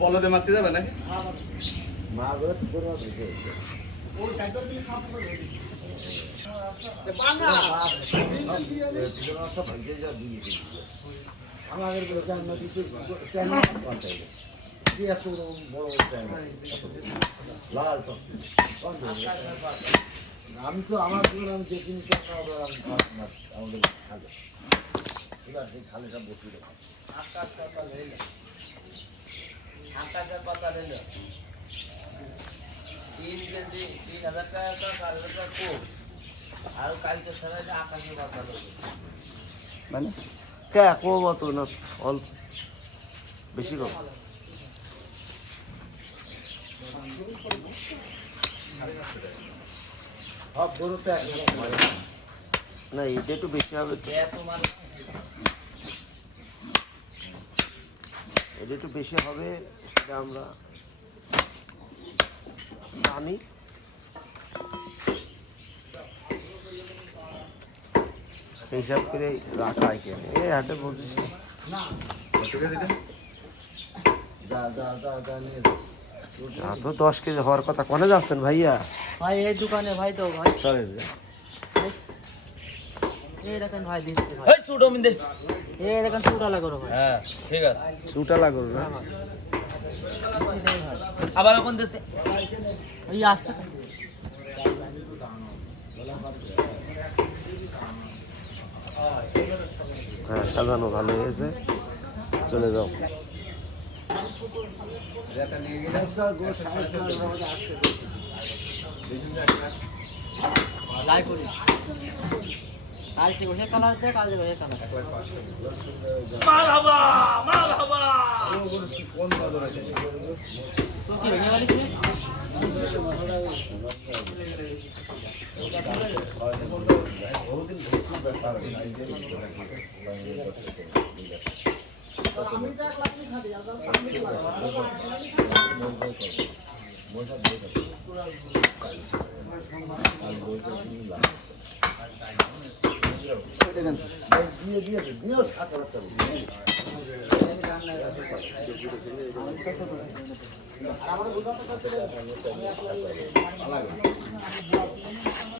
পলতে মারতে যাবে নাকি? আমি তো আমার আমি যে জিনিসটা আমাদের খালে ঠিক আছে, সেই খালেটা বসে দেবো। আকাশের পাতা নিল 3 কেজি 3000 টাকা কালকে কম আর কালকে সবাই আকাশের পাতা নেবে মানে কে কত না অল্প বেশি কম সব গরুতে একরকম হয় না, এটা একটু বেশি হবে তো। এটা একটু বেশি হবে সেটা আমরা জানি। হিসাব করে রাখা হয় কেন এই হাটে বলছিস তো 10 কেজি হওয়ার কথা। কোনে যাচ্ছেন ভাইয়া? ভাই এই দোকানে ভাই তো ভাই চলে এই দেখেন ভাই দিচ্ছে ভাই এই চুটো মিন্দে এই দেখেন চুটালা করো ভাই। হ্যাঁ ঠিক আছে চুটালা করো না আবার কোন দেশে এই আসতে হ্যাঁ সাজানো ভালো হয়েছে, চলে যাও। লাই করি আর কি বসে কালার দেখ কাল বসে কালার মারহাবা মারহাবা কোন বাজার আছে তো কি হয়ে গেল কি আমি তো এক লাখ খালি দিয়েও 7,000 টাকা।